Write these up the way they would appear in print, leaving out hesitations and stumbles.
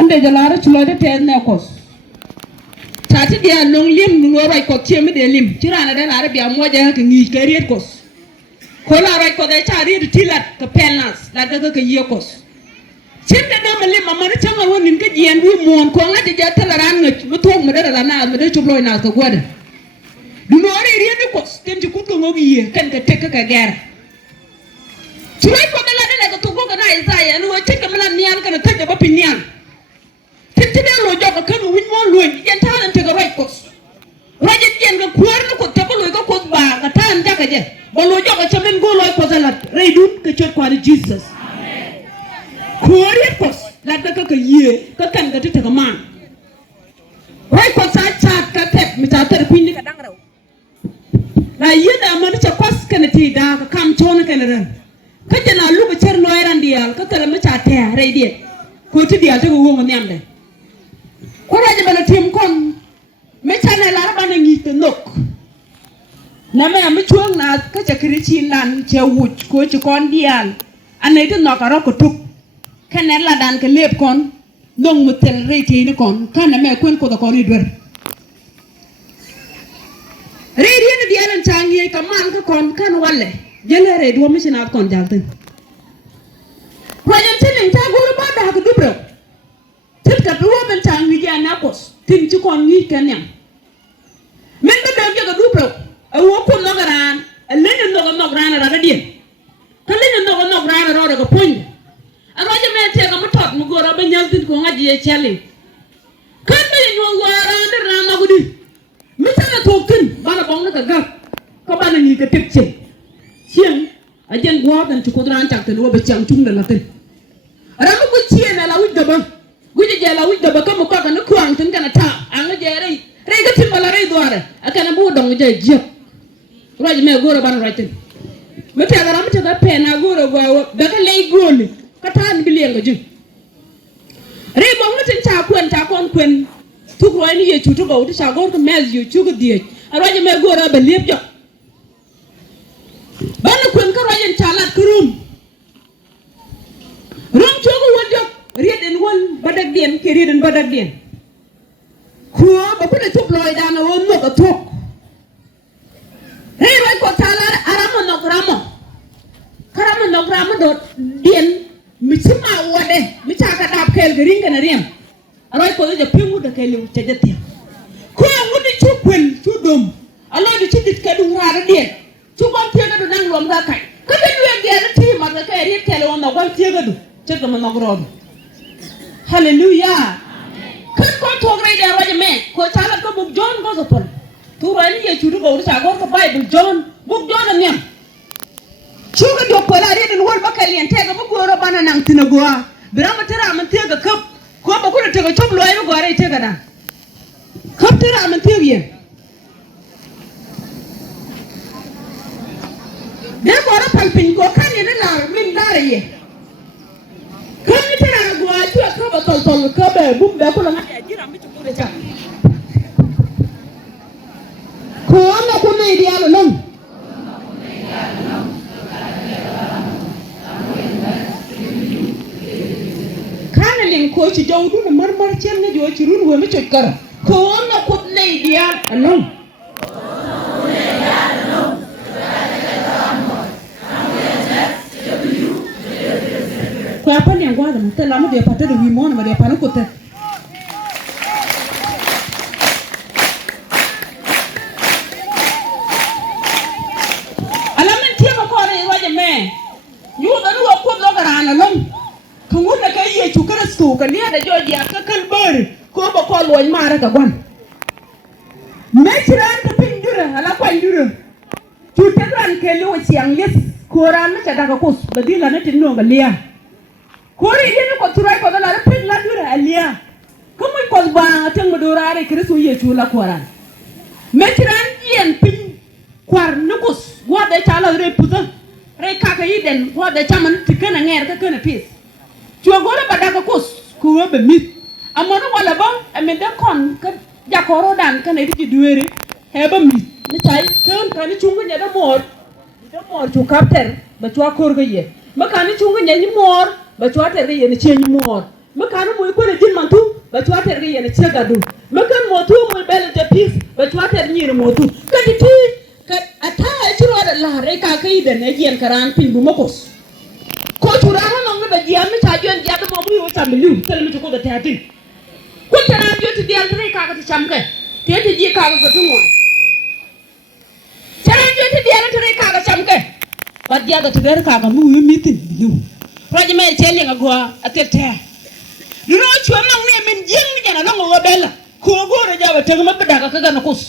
ande jalara chulo de te ne kos tati dia long lim no rai ko tiemi de lim tirana de la rabia moja ka ngi ka riet kos ko la rai ko de ta riet tilat ka pelnas la daga ka yekos Chimda dama lima mana changa wonin ka jian wi mon ko ngati ja talaran ngat mutok madara la na madara chubloy na ka gwada du no ri ri ko ten ji kutko ngogi ye kan ka tek ka gar chulay ko dala dala ka to ko na Isaiah no wa tek mala nian kana tadda ba pinian titide lo joga kan wi mon lo yen talan te ka right ko rajet yen ga kuar no ko tabalo ko ko ba ka tan jaka je ba lo joga chamen go loy ko zalat reidun ka chot ko Jesus Kuoth kos la daga ka ye ka kan ga tita ka man wai ko sa chat ka tet mi ta tar kwini ka dangraw la ye da man cha pas kana ti da ka kam ton kana ran ka jana lu ba cer noy ran dial ka tala mi cha te re die ko ti dial ta go wo nyamde ko raje bana tim kon me cha ne la ba na ngi te nok na me am chuong na ka cha kri chi nan che wuch ko chi kon dial anai te nok aro ko tuk kana la dan ka lep kon dong mutel reti ni kon kana me kwen ko da kon idwer reti ni dialan changi ka man ka kon kan walle jele re do mi sinat kon jalten wajan tilin ta guru ba da ka dubro tit ka do ben changi ja na kos tin ci kon ni kenyam men da do ga dubro awo ko no garan alen no gran ra dien kalen no gran ra ga pon Aroja me te ga mutot mu gora ba nyaltin ko ngaji ye chali kan be nyu wara der na magudi mi tana tokin bana bong na ka gap ko bana ni ka tekche sien ajen gwa dan ci ko dran tak te wo be chang chung da latin ara mu chie na la wujda ba guje je la wujda ba kam ko ka na kuang tin kana ta an je re ga tin bala re doare akana bu dong je je roja me gora bana ratin me te ga ram te ga pe na gora gwa ba ka lay goli katan bilen ga jin re mo mutin ta kon kwen tu ko ni ye chutu go ta go to mez yu chu ga die aroje me gora ba lep jo ban kwen ka rojen talat krum rum chu go wojo rieden won badak den ke rieden badak den ko ba ko tu loy da na won no ka tok re ro ko talat aramo no gramo karamo no gramo do den Michima wade michaka dap kel geringa na riem aroy ko je pingu de kel te jati ko ngudi chukwen chudum alo di chidit ka du rara de chukon tega du nang lom ga kai ka de du de na ti ma ga kai ri kel won no gon tega du chega ma no grod hallelujah kan ko to gre de roje me ko tala ko buk jon go so pon tu ro ni ye chudu go du sa go ko bible jon buk jon na nem Chuga do pola re den wol bakali en tega bu goro bana nang tinagoa birama tira man tega kap ko ba ko tega chop loy no gore tega da kap tira man tega ye de goro palpin ko kan ye na min dare ye kan ni tira go a tu ka ba tol ka be bu be ko na ya jira mi chu de cha ko na ko ne dia lo non Lin ko ci jawdu na marmar cel na jo ci run wo mi ci kara ko na ko lay dia anon ko apa ni ngwa da ta lamu de pata de wi mon ma de pa ko ta alamen ti ma ko re roje me yu da lu ko lo garana lon Kunguna ka ye chukara stu ka nia da joji aka kalbar ko ba ko loy mara ka gwan metran ka pindura ala kwandura tutadran ke lo siang les koran na kada ka kos badila na tinno ga liya kori yin ko turai ko da la pin la dura aliya kuma ko ba tan mudura re kristo ye chula koran metran yen pin kwar nukus wa da chala re puta re ka yiden wa da chaman tikana nger ka kana pis Chuagora badaka kos kuwa be mit amana wala ba amenda kon ka jakoro dan kana di duere heba mit ni tai kan ni chungu nya da mor chu kapter ba chua kor ga ye ma kan ni chungu nya ni mor ba chua ter ga ye ni chen mor ma kanu mu ko jin man tu ba tu ater ga yene che gadu makan motu mu bele de pis ba tu ater nyir motu ka ti ka ata chiro da la re ka kai da ne yen karan pin bu makos ko turana no da jiam mi ta jon ja da mo bu yo tamliu tel mi ko da tatin ko tana jo ti dial re ka ti chamke te ti ji ka ga tu mo tana jo ti dial re ka ga chamke ba dia ga ti der ka ga mu yo mitin liu roje me cheli ga go atete no chwa ma ne min jing ni jana no go bella ko go re ja ba te ma bada ka ga na kus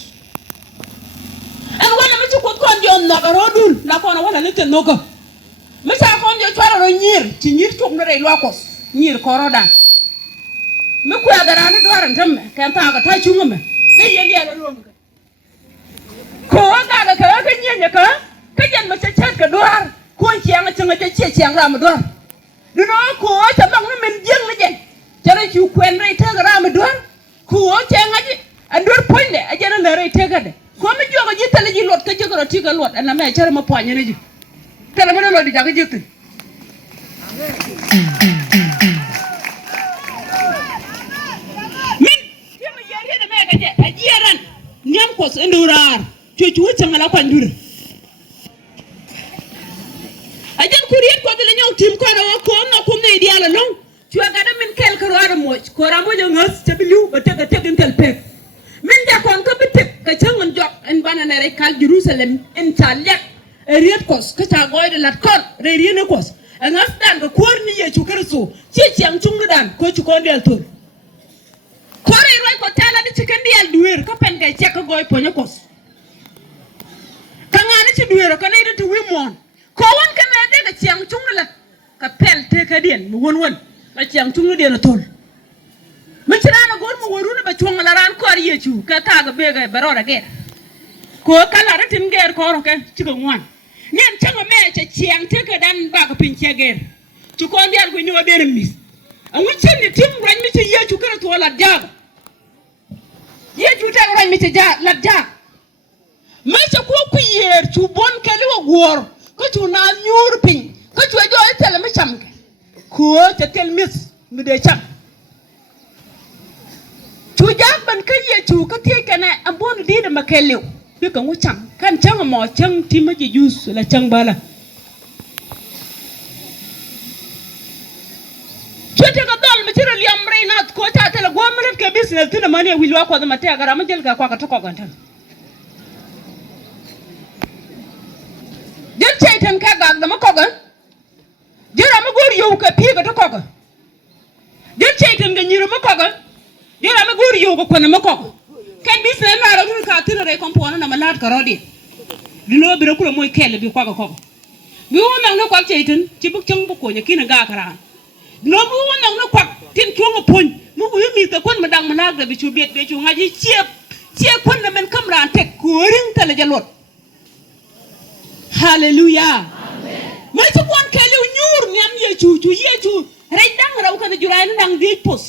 an wala mi ko kon jon na ga rodul na ko na wala ni te no ko mi sa kon jo chwa ro nyir ti nyir tok na re lo ko nyir ko rodan mi ko ga ran do ran tamme kan ta ga ta chunga me ne yen ya ro mo ko ga ka nyenya ka jan ma cha chat ka doar ko chiang changa cha chiang ra ma doar du no ko ta bang na men jeng na jen jara chu kwen re ta ga ra ma doar ko chiang aji andur poinde a jana na re ta ga de ko mi jogo ji tele ji lot ka jogo ti ga lot ana me chara ma poanye ne ji tele ma lo di ja ga jikti min ti ma yari da me ga je a jiran nyam ko ndurar chu changa la kwa ndur ajan kuriet ko dile ñew tim ko do ko no ko ne di ala long ci ga da min kel ko wara mo ko ra mo ngas te bilu ba te tegin tel pek min ja kon ko bitek ka changon jok en banana re kal jerusalem en talek riet kos ka ta goy de lat kon re riene kos ngas dan ko kor ni ye ci kerso ci ciam chung dan ko ci ko del tor ko re roy ko tala di ci kan dial duwer ko pen kay cek goy poño kos ka ngani ci duwer ko ne de wi mon ko won kana de ga chiang chung la ka pel te ka dien mu won ba chiang chung de na tol mi tirana gor mu woru ba chung la ran ko ye chu ka ta ga be ga baro da ge ko kala ratin ger ko ro ke ci ga ngwan nyen changa me cha chiang te ka dan ba ka pin che ger chu ko ndial ko nyo be mis an wi chen ni tim ran mi ci ye chu ka to la ja ye chu ta ran mi ci ja la ja me cha ko ku yer chu bon ke li wo gor ko tu na nyur pin ko tu jo tele mi cham ko te tel mis mi de cham tu ja ban ka ye chu ko te kana ambon di de makelew bi ka ngu cham kan chang mo chang ti ma ji jus la chang bala tu te ka dol mi tiro liam reinat ko ta tele go mi ke business tu na mane wi lo ko da mate gara ma jel ga ko ka to ko gantan jel chaitan ka gag da makoga jera ma gor yow ka piga to koga jel chaitan ga nyiro makoga jera ma gor yow ko kona makoga kan bis na mara dun ka tiro re kompona na malat ka rodi dilo bi rakula moy kelle bi koga koga bi wona na ko chaitan ci bu chang bu ko nya kina ga kara dilo bi wona na ko tin tonga pon mu bu mi ka kon ma dang ma lag da bi chu bet be chu ngaji ciep kon na men kamran tek ko ring tele jalot hallelujah amen ma ci won kele ñuur ñam ye chu rek dang raw ka juray na dang di pos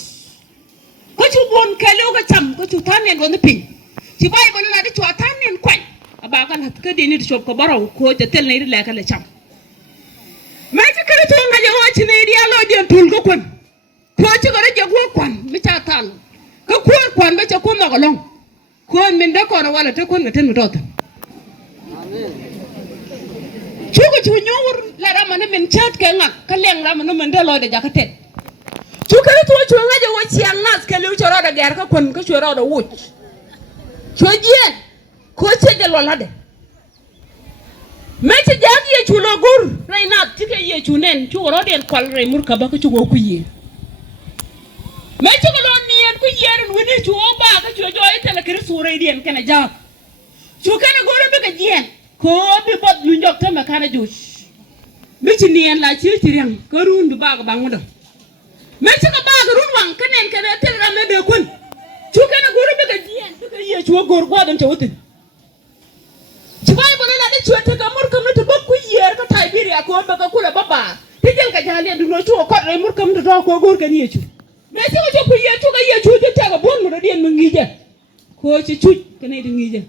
ko ci won kele ko cham ko ci tanen won pin ci bay ko na di ci tanen kwañ aba kan hat ka de ni di shop ko baraw ko te tel ne di la ka le cham ma ci kala to nga jawo ci ne di yalo di tul ko kon ko ci ko rek go kon mi ca tal ko kon ba ci ko no ko long ko min da ko na wala te kon nga ten mi dota chugo chu nyur la rama ne men chat ke ngak ka leng rama no men de lo de jakate chu ka to chu ngaje wo chiang nas ke lu choro da ger ka kon ka choro da wuch chu je ko che de lo la de me che jagi ye chu lo gur rai na tike ye chu nen chu ro den kwal re mur ka ba ka chu go ku ye me chu lo ni en ku ye ren wini chu o ba ka chu jo ite la kri sure den kana ja chu kana go re be ka je ko bi bot lu njok ta ma kana jush mi ci niyan la ci riang ko rundu baga bangudo me ci ka baga run wan kanen kana tel ramme be kun ci kana goro be ga diyan be ga ye ci gor gwa dan tawti ci bay bo la de ci wata ka mur kam to bokku yer ka tay biri ko be ga kula baba te jel ka jale du no ci ko re mur kam to ko gor kan ye ci me ci ko ku ye ci ga ye ci te ta ga bon mu do den mu ngi je ko ci cuj kana di ngi je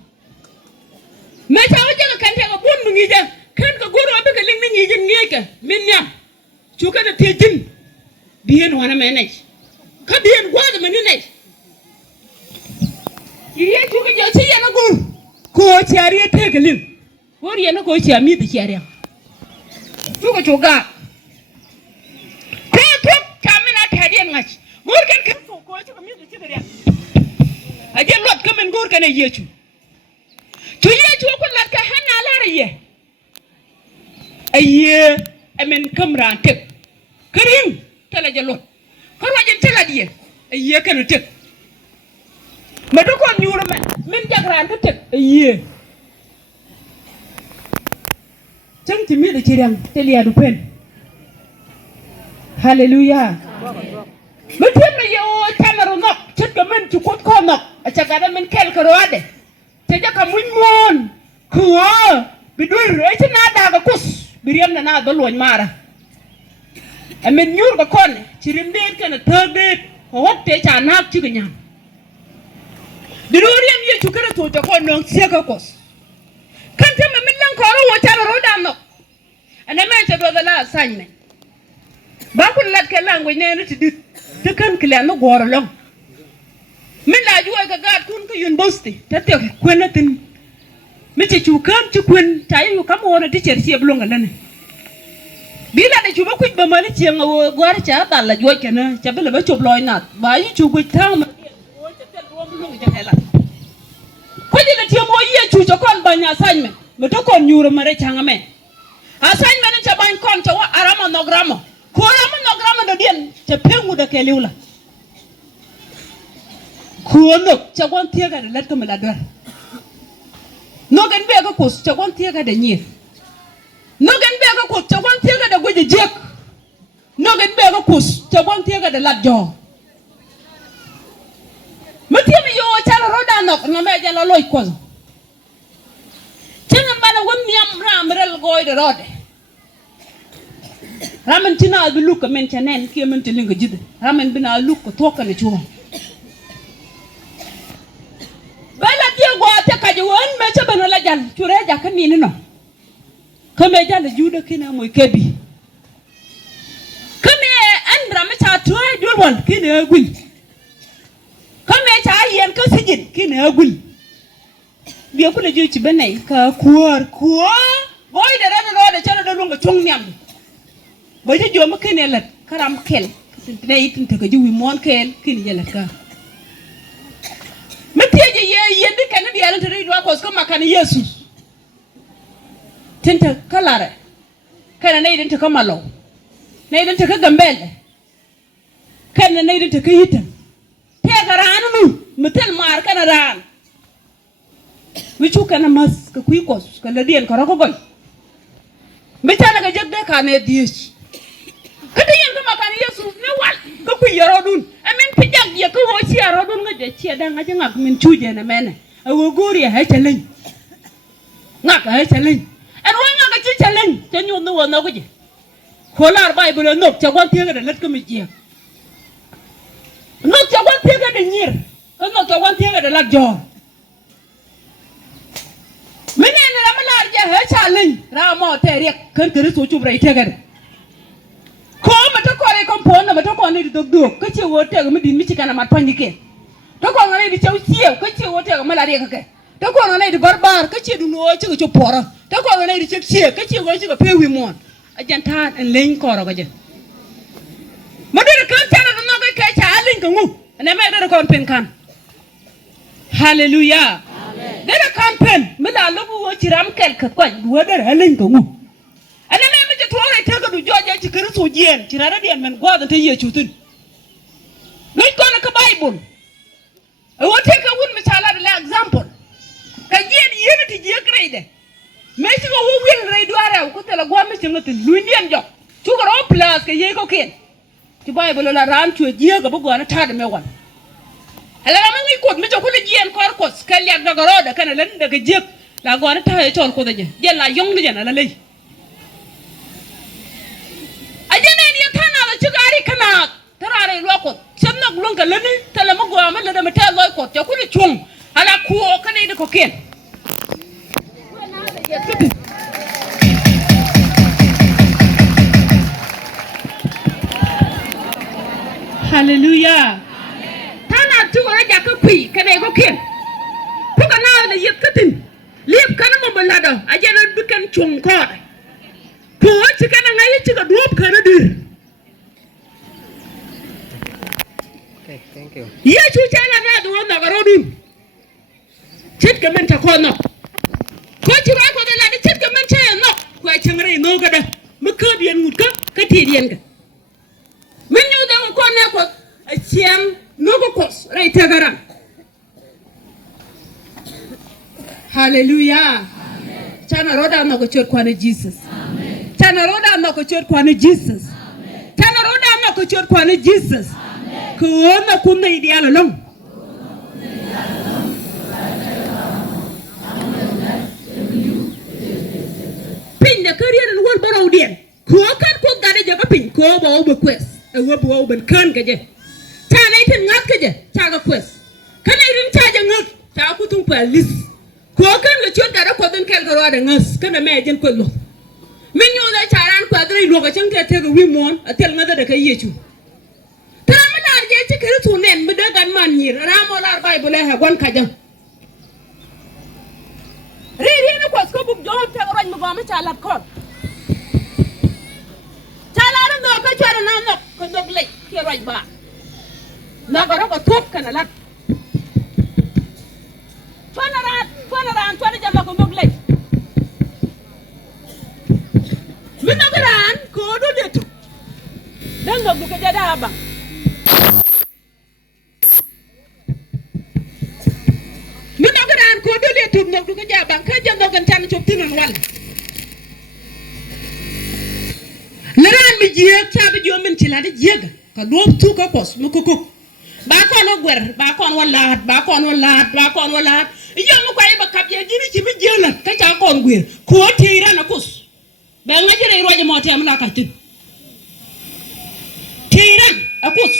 me ta waje ka kante ka bon mu ngi je kan ka goro be ka ling ngi je ngi ka min nyam chu ka te jin bien wana me nai kadien gwa de menine ye chu ke je si yana gur ko tiari te gelin ko ye na ko ti ami de tiari chu ko chuga ko kamina tadien ngach gur kan ko chu mi de tiari aje lot kamen gur kan ye chu ko lat ka hana la ye aye amen kamran tek karim tala jalot ko wajin tala die aye kan tek ma do ko nyuro men jagran tek aye tanti mi de cirang telia du pen hallelujah mutem yo tamaro nok tek men ci ko nok acha gada men kel ko wade te jaka muñ mon ko bi do rete na daga kus biriam na do loñ mara amen nyur ko kon ci rimbe kana tade ko wotte cha nak ci ganyam bi do riem ye ci kara to ko non se ko kos kante me min lan ko ro wo cha ro dam no ana men ta do da la sanne ba kun lat ke lango ne ne ti dit te kan kle no goro long min la juwa ga gad kun ko university ta te kwenatin mi ci kam ci kwen tay yu kam wona ti cer ci blonga lene bila da juba kuj ba mali ci nga gwar ca dalla juwa kena ca bela ba cob loy nat ba yu cu kuj tam o ca tel rom blonga ca hela ko di la ti mo ye cu ca kon ba nya sañ me to kon nyuro mare ca ngame a sañ me ca ban kon ca wa arama nogramo ko arama nogramo do dien ca pengu da ke liwla kuono cha gon tiega de let ko me la dor no gen be ko kus cha gon tiega de nyir no gen be ko kus cha gon tiega de goje jek no gen be ko kus cha gon tiega de lat jo matimi yo cha ro da nok no me ja lo loy ko tinga bana won miam ram rel goy de rode ramen tina bi lukka men cha nen ki men te linga jide ramen bina lukka toka ne chuwa bala dia go ta kaje won me cha bana la jal chure ja kan ni no kame jal juda kina moy kebi kame andra me cha toy dur won kina gul kame cha yen ka sijin kina gul bi ko le ju ci benay ka kuor boy de ran ro de cha do lunga chung nyam ba ju jom kene lat karam kel ne itin te ko ju wi mon kel kini jala ka metiye ye de kan bi ala tere do ko ko makani yesus tenta kalare kana ne idin ta kamalo ne idin ta ka gambele kana ne idin ta ka hita te garanu nu mutel mar kana ran wichu kana mas ka kuy kos ka la dien ko ko goy metana ga jegde ka ne dies kada yen ka makani yesus ne wal ka kuy yoro dun amen pijak ye ko ho ci yoro dun ga de ci da nga ci ngak min chuje na mene awo gori ha chalen ngak ha chalen an wa nga ci chalen te nyu no wo no ko je ko lar bible no cha gon tiega de let ko mi je no cha gon tiega de nyir no cha gon tiega de la jo menen ra malar je ha chalen ra mo te rek kan kere so chu brai tiega de ko mata ko re kompon mata ko ne dog dog ka ce wote ga midi mi cikana mat panike to ko ngane di chaw siye ka ce wote ga mala re ka ke to ko ngane di barbar ka ce du no ci ga ci pora to ko ngane di cek siye ka ce go ci ga pewi mon ajanta en leñ ko ro ga je ma de ka tara no ga ka cha alin ka ngu ne me de ko pen kan hallelujah amen de kan pen me da lubu wo ci ram kel ka ko wo de alin ka ngu ana me mi to re ta ga du joje ci kër so jien ci rara dien men gwaza te ye chutun ni ko na ka bible e wote ka wun misala de example ka jien yene ti je grade me ci go wil re do ara ko te la gwa me ci ngatin lu ndien jok ci ko ro place ka ye ko ken ci bible la ran ci je ga bu gwana ta de me wan ala ma ngi ko mi to ko le jien ko ko ka le ga ro da kana len daga je la gwana ta ye tol ko de je la yong de na la lay ajene ni tana la chigari kana tarare loko semna glonga lene tala mago amala da mata loy ko te kuni chung ala ku o kana ide ko ken Hallelujah. Tana tu ora jaka kui kana ko ken. Puka na na yet katin. Liep kana mo balado ajana bukan chung ko. Ko ci kana ngai ci ga duop kana dir. Okay, thank you. Ye chu chala na do na garodin. Chit ka men ta ko no. Ko ci ra ko da la chit ka men cha no. Ko changre no ga da. Mukka bien mutka ka ti dien ga. Men yu da ko na ko a chiam no ko kos rai tagaran. Hallelujah. Amen. Chana roda no ko chot kwana Jesus. Amen. Chana roda no ko chot kwana Jesus. Amen. Chana roda no ko chot kwana Jesus. Amen. Ko na kunna ideal long. Pin the career and wol baro dien. Ko kan ko gade jaga pin ko bo be quest. E wo bo ben kan gaje. Chana itin ngat gaje. Chaga quest. Kana irin chaja ngat. Ta ku tung police. Ko kan ga chot gara ko den kel garo da ngas kana me jen ko lo min yo da charan ko adri lo ga chen ke te wi mon atel ngada da kai yechu tara ma dar je ti kere tu nen mi da gan man nyir ra mo lar bible ha gon ka jam ri ni ko ko bu jo te roñ mo ba ma chalat ko chalar no ko chara na no ko dog le ke roñ ba na ga ro ko top kana lat Panaran, tuan jam aku moglek. Minogeran, kodo dia tu. Dan ngok buka jada abang. Minogeran, kodo dia tu ngok buka jada abang. Kerja ngok kencan cup tinan wal. Leran bijiak, cabe jual mencilada jiaga. Kadua tu kapos, mukukuk. Bakon ogwer, bakon walat. Iyo mo kwai ba kapye gini ci bi jela ka ca kon gwer ko tira na kus be nga jere roje mo tem la ka tin tira akus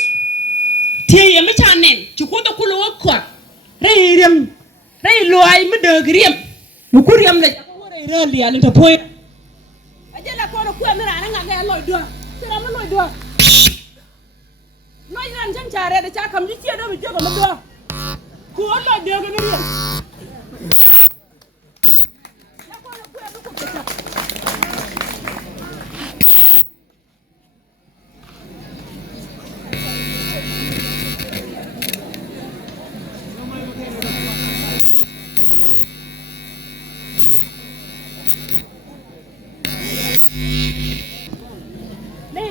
tiye mi ca nen ci ko da kulo ko rey rem rey loy mi de griem mu kuriyam la ko wore rendi ya ta poy ajela ko ko mi rana nga ga loy do tira ma loy do loy ran jam care da ca kam di ci do mi jogo ma do ko loy do ga mi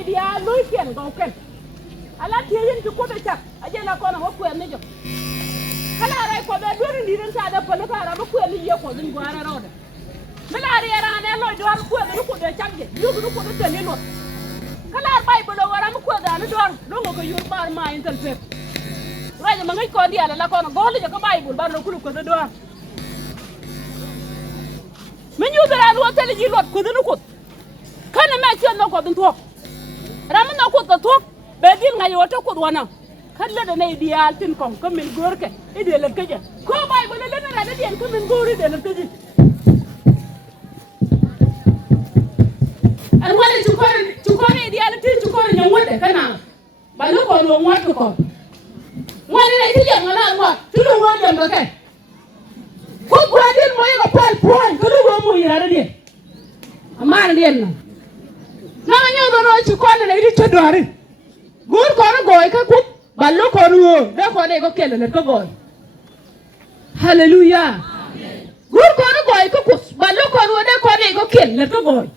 dia lui kian go ken ala tiyin ti ko be chak aje la ko na ko en ne jo kala rai ko be dori ni ren ta da ko na kara ba ko en ye ko din gwara roda mala ri era ne lo do ko en ko de chak je yu ko de tele lo kala bible lo wara ko da ne do ngo ko yur bar ma intel fe raja ma ngai ko dia la ko na go le ko bible bar lo ko de do men yu dara lo tele ji lot ko de ko kana ma chen no ko din to ramen na ko to be din ngai woto ko wana kala da ne ideal tin kon ko min gorke ide le keje ko bay bo le na da den ko min gori de le keje an wala ci ko ideal tin ci ko nyam wode kana ba lo ko lo wat ko wala ne ti yang na wa tu lo wa dem ba kai ko gwadin mo yo pal point ko lo mo yara de amana den na nyo do no ci ko ne ri ci dore gur ko no goy ka ku ballo ko no da ko ne ko kele ne ko goy hallelujah amen gur ko no goy ko ku ballo ko no da ko ne ko kele ne ko goy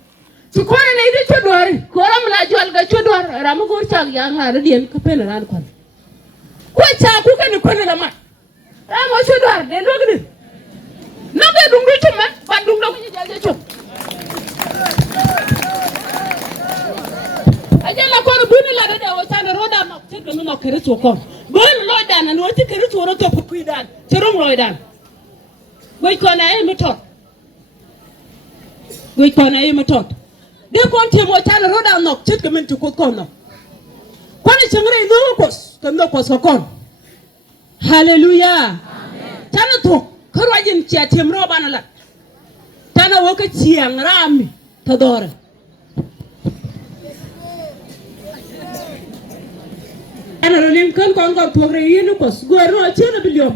ci ko ne ri ci dore ko ram la jol ga ci dore ram gur ci ya ngara dien ka pele ran ko ca ku ka ni ko ne la ma ram o ci dore de logni no be dum ri ci ma ba dum do ko ci jal ci ajela ko bunu la da o sana roda ma te ko no kere to ko bon lo dan no te kere to ro to ko dan te rum lo dan boy ko na e metot boy ko na e metot de ko te mo sana roda no te ko men to ko no ko ni changre no ko no ko so ko hallelujah amen sana to ko wajin ci atem ro banala tana wo ka ciang rami ta dora ana len kan kon ko pogre yenu ko goro chena bilion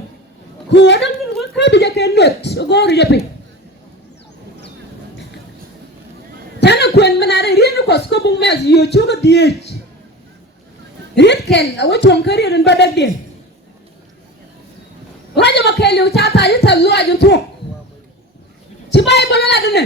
ko adam ni ko ka bija ken not goro yepi tana kwen manare yenu ko ko bu mes yo chuga diet rit ken awo chon kari ren badak de raja makele u chata yita lo aju to ci bay bo la dene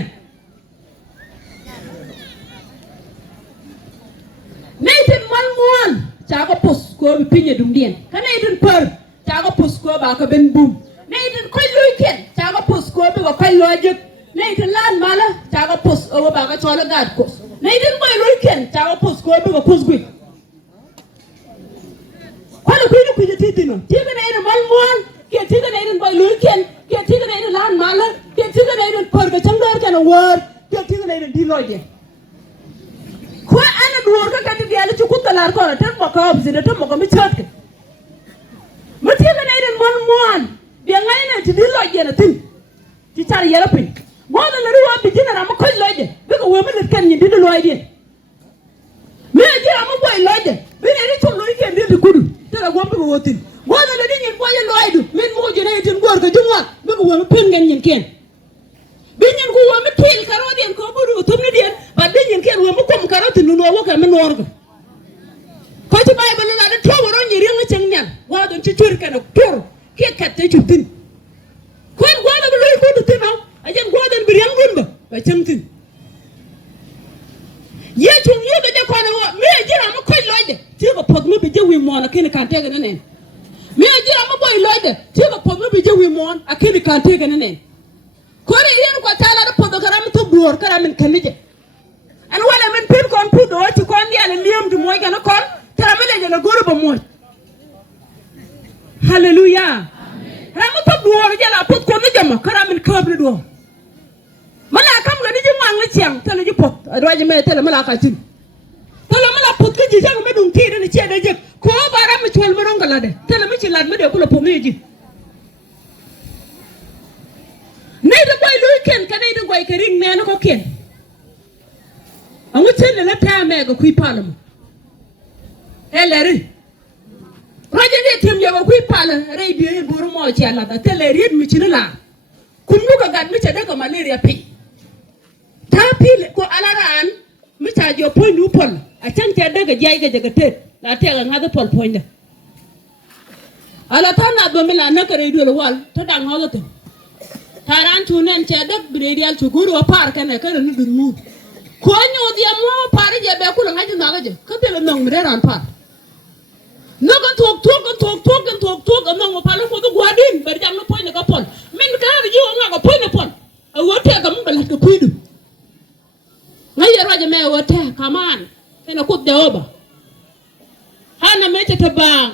neitin man mon chago pos ko bi pinye dum dien kana idin par chago pos ko ba ko ben bum neitin koy luy ken chago pos ko bi ko koy lojek neitin lan mala chago pos o ba ko chola gad ko neitin koy luy ken chago pos ko bi ko pos gui kono ko ni ko titino tiga na ina man mon ke tiga na ina boy luy ken ke tiga na ina lan mala ke tiga na ina par ko changar kana wor ke tiga na ina di loje ko ana duwor ka kati di ala chuku talar ko tan mo ko obside tan mo ko mi chatke mati ga nay den mon bi ngay na ti di loje na tin ti tar yara pin mo da la ruwa bi dina na mo ko loje bi ko woma lit kan ni di loje me jira mo boy loje bi ne ri to loje di kudu tara gombe ko wotin mo da la di ni boye loje min mo jina tin gor ko jumwa bi ko woma pin ngen nyen ken bi nyen ko woma til karo den ko budu tumni den ba bi nyen ken woma kom karo tin no wo ka min worgo ko ci bay ba la da to woro ni ringa ceng nyal wa don ci cur kana tur ke katte ci tin ko en godo bi loy ko du tin aw ajen godo bi yang dun ba ceng tin ye ci ñu da ko na wo me jira ma koy loje ci ko pod mo bi jewi mo na ken kan tega nen me jira ma boy loje ci ko pod mo bi jewi mo akeni kan tega nen ko re yen ko tala da pod ko ram to bor ko ram kanije an wala men pin kon pudo ci kon yalla liyam du moy gana kon tara mele jela goro ba moy hallelujah amen ramu to bor jela pot ko no jama karamin kabre do mala kam ga ni mang ni ciang tele ji pot roje me tele mala ka tin tele mala pot ke ji jang me dum ti ni ci de je ko bara mi tol mo ngala de tele mi ci lad me de ko lo po me ji ne de boy lu ken ka ne de boy ke ring ne no ko ken amu tele la ta me ga kui palamo eleri roje ne tem yo kui pala re bi e buru mo ci ala da tele ri mi ci la kunu ka gad mi ci de ko malaria pi ta pile ko alaran mi ta jo po nu pol a chan te de ga jay ga daga te la te ga ngada pol poinda ala ta na do mi la na ka re do wal to dang ho to taran tu nen che de bi real tu guru par ka ne ka ne dun mu ko nyu dia mo par je be ku la ngaji na ga je ka te la nong mi ran par no ga tok no mo palo ko do gwadin ber jam no poinda ka pol min ka ri yo nga ga poinda pol a wote ga mo bel ka kuidu ngaye roje me wote kaman ena kut de oba hana me te tabang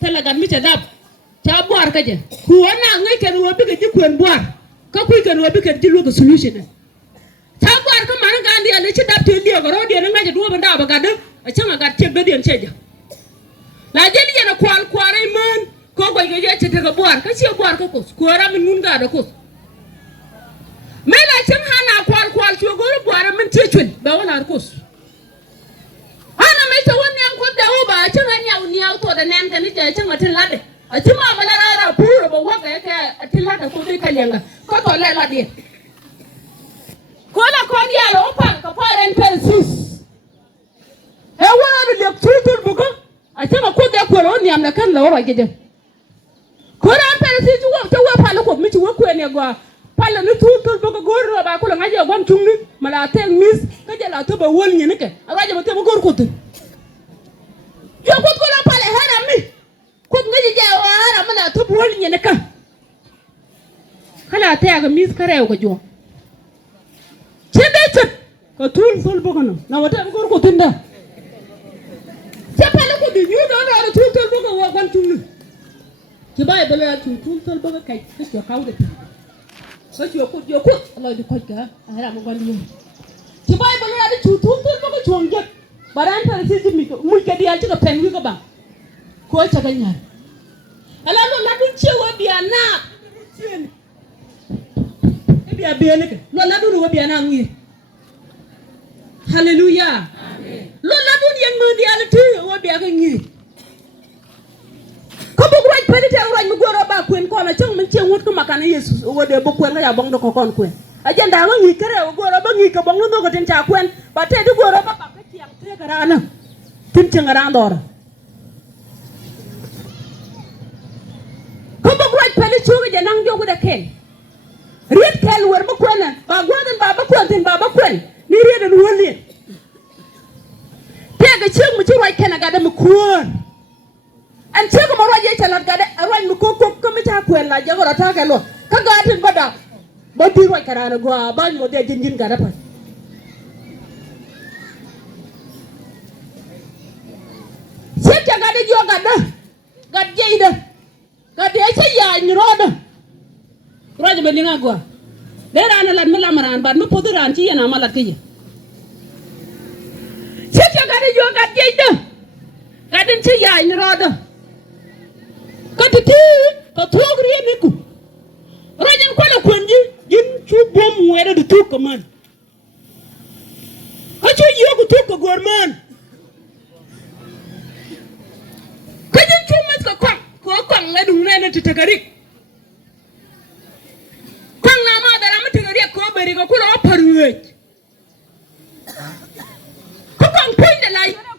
talaga mi te dab ta boar ka je ku wana ngai ken wo bi ga ji kwen boar ka ku ken wo bi ken ji lo ga solution ta boar ka man ga ndi ale ci dab te ndi ga ro de nga je do ba da ba ga de a canga ga te ga den ceja la je ni na kwal kware man ko go ga je te ga boar ka ci boar ka ko ra min mun ga da ko me la cin hana kwal ci go ro boar min te chun ba wala ko hana me ta wonni an ko da o ba cin hanya ni auto da nan ta ni je cin watin lade a ci ma mala ra puro ba wa ga ka atin lade ko dai kalenga ko to le lade ko la ko ya lo pa ka pa ren pensis e wala de tutur buko a ci ma ko da ko ro ni am na kan la wa ge ko ran pensis wo to wa pa lo ko mi ci wo ko ne go pala ni tutur buko goro ba ko la ngaje gon tungni mala tel mis ka jela to ba wol ni ne ke awaje ba te ba gor ko to yo ko la pala hara mi ko ngaji jawa hara mala to ba wol ni ne ka kala ta ga mis kare ko jo chebe chep ko tul sol buko no na wata gor ko tunda pala ko di ñu do na tutur buko wa gon tungni ci bay ba la tutul sol buko kay ko kawde so yo ko Allah di ko ga ara mo gondi ci bay ba la di tutul ko ko chonge baran ta ci mi ko muy ka di al ci ko pen wi ko ba ko ta ga ñaar ala lo la dun ci wo biya na e biya be ne lo la dun wo biya na ngi hallelujah amen lo la dun yen mo di al tu wo biya ga ngi peli te roi mi goro ba kwen ko na chung min che ngut ko makana Jesus o de bo kwen ya bong do ko kon kwen ajenda wa ngi kare o goro ba ngi ka bong no ko tin cha kwen ba te du goro ba ka tiang te karana tin che ngara ndora ko ba roi peli chu ga nang jogu de ken riet kel wer ba kwen ba gwaden ba ba kwen tin ba ba kwen ni riet en wolien te ga chung mi chu roi ken ga de mu kwen an che ko maro je chalat gade arwan mi ko mi ta kwen la je ko ta ke lo ka gatin bada ba di roi karana go ba mo de jinjin gada pa se ta gade jo gada gad jeida gade che ya ni roda roja be linga go de rana lat mi lamaran ba mi podu ran ci yana malat ke je se ta gade jo gad jeida gadin che ya ni roda katiti ka togri niku rajan kwala kwenji jin chu bom wera de tuka man kacho yogu tuka gorman kajin chu mas ka kwang la dung nene titagarik kwang na ma dara mutagarik ko beri ko kula aparwet ko kwang point la yara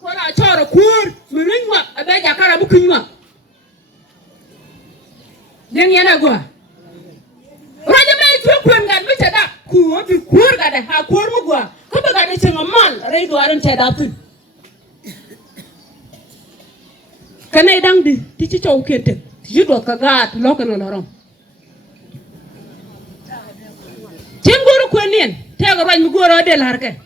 kora chora kur minwa abeja kara bukunwa Deng yana gua. Raja mai tu kuen gan mi tada ku bi kur ga da ha kur mu gua. Ko ba ga da cin mal rai do aran tada tu. Kanai dang di ti ci chow kete. Ti do ka ga lo ka no lorom. Cin guru kuen nien te ga raj mu goro del harke.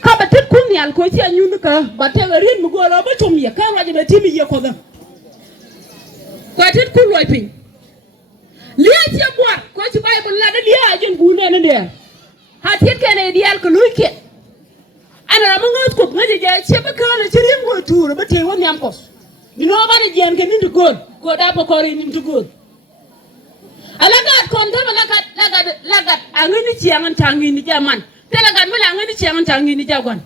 Ka ba tit kun yal ko ci anyu ka ba te ga rin mu goro ba chum ye ka raja be timi ye ko da ko tit kun loy pin liya ci boat ko ci bible la da liya ajin gune ne de ha tit ke ne dial ko luy ke ana ma ngot ko ngaje je ci ba ka na ci rin go tour ba te won yam ko ni no ba de jen ke ni god ko da ba ko rin ni god ala ga kon ta la ga angini ci angan tangi ni jaman Telagan mala ngani chiang tangi ni jagwan.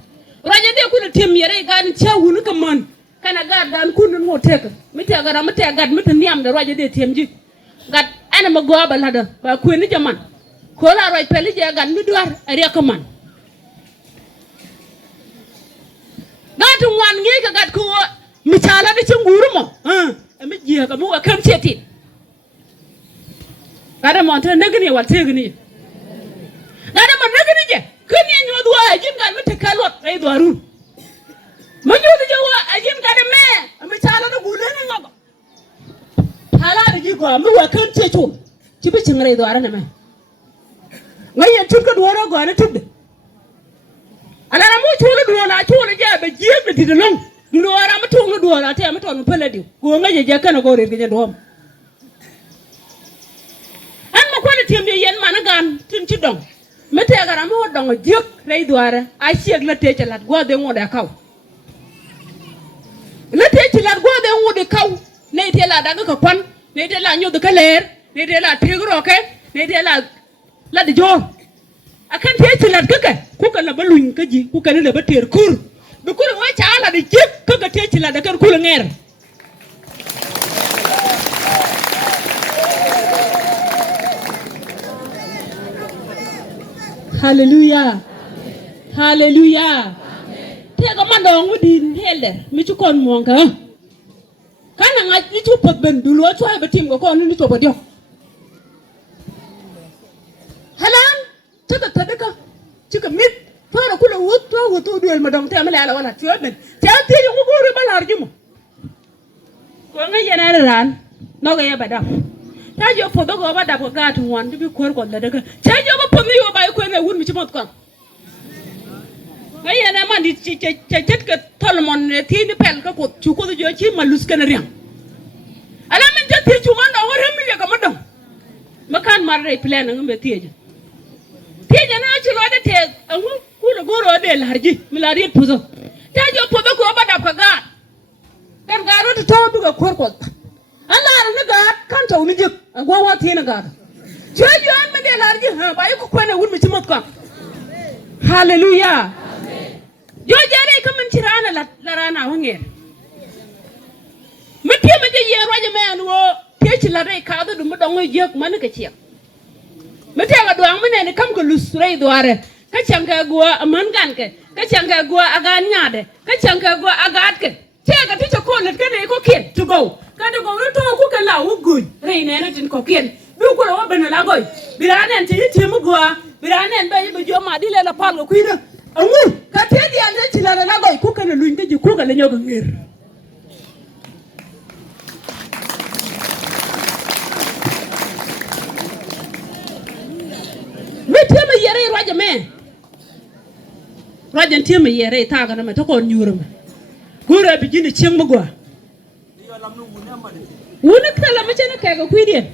Raja de kuna tim yere gan chawu nu kaman. Kana gad dan kunu mo teka. Mite agara mite agad mite niam da raja de timji. Gad ana magoa balada ba ku ni jaman. Ko la roi peli je gad mi duar ari kaman. Gad wan ngi ka gad ko mi chala de chunguru mo. Mi je ka mo kan cheti. Gada mo ta nagni wa tegni. Gada mo nagni je. Kini nyodu wa ajin gan mite kalot rai doaru. Manyodu je wa ajin gan me mi chala da gule ni ngogo. Hala da ji go mi wa kan checho. Ci bi cin rai doara na me. Ngayen turka doara go na tudde. Ala na mu chulu doara chulu je be ji be didalong. Doara mu tulu doara te mu ton peledi. Go ngaje je kana go re ge dom. An ma kwani tembe yen managan tin ci dong. Mete agara mo dong juk rai duara a sieg la te chalat go de ngode kaw la te chalat go de ngode kaw ne te la daga ko pan ne te la nyodo ka ler ne te la tegro ke ne te la de jo akan te chalat ka ku ka la baluñ ka ji ku ka le ba ter kur be kur wa chaala de jek ka te chalat da kan kul nger Hallelujah. Hallelujah. Tega mandong udin hele mi chu kon monga. Kana nga ni chu pot ben du lo chu ba tim ko kon ni to ba dio. Halan tega tadaka chika mit fara kula wuto duel madong te amala ala wala chu ben. Te ati yu nguru balar jumo. Ko nga yana ran no ga ya bada. Ta jo podo go bada ko ga tu wan bi kor ko daga. Ta jo ba podo yo ba ko ne wun mi chimot ko. Ay na man di ci ka tolmon ne ti ni pel ka ko chu ko jo ci malus kana riam. Ala men jo ti chu man do wor mi le ka modon. Makan mar re plan ngam teje. Teje na ci lo de te ngu ku lo goro de larji mi la ri puzo. Ta jo podo ko bada ko ga. Kan ga ro to du ga kor ko. Allah na ga kan to mi jik go wa ti na ga jojo an me de larji ha ba ko ko ne wun mi ci mot ko hallelujah amen jojo re kam min tirana la rana ngel metia me je yero je men wo tech la re ka do mo dongo jek man ka chiek metia ga doang mene ne kam ko lusre doare ka changa go man gan ke ka changa go agan nyade ka changa go agat ke chega ti ko le ke ne ko ken to go ka do go to ku ka la wo good re ne na tin ko ken bi ko wa bana la goy biranen ti ti mu go biranen ba yi jo ma di le la pal ko kuida angu ka te di ande ti la la goy ku ka ne luinde ji ku ka le nyoga ngir metia me yere raja me raja tie me yere ta ga na me to ko nyurum gura bi jini cheng mu go wuna kala me chene ka ga kuidien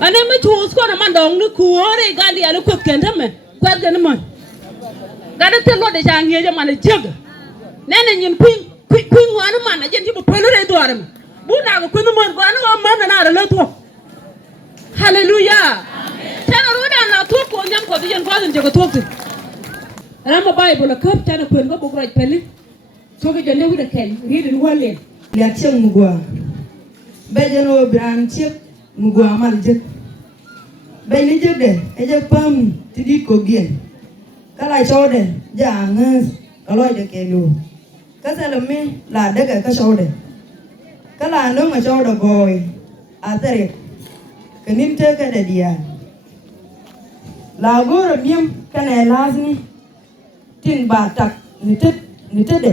ane me tuus ko na mandong ni ku ore gandi ala ko kenta me kwat ga na man gada te lo de jangie je man jeg nene nyin kuin ngwana man je ndi bo pelo re doare me bu na ga kunu man go na man na ra to hallelujah tana roda na to ko nyam ko dijen ko je ko to rama bible ko tana ko ngo bo graj peli to ga jende wi de ken ridin wolen ya cheng mugwa bejeno bran chek mugwa mal jek be ni jede e je pam tidit ko gien kala chode ja ngas kaloy de kelu kasalame la daga ka chode kala no ma chode boy atere kanin te ka da dia la goro miem kana lazmi tin ba tak ni te de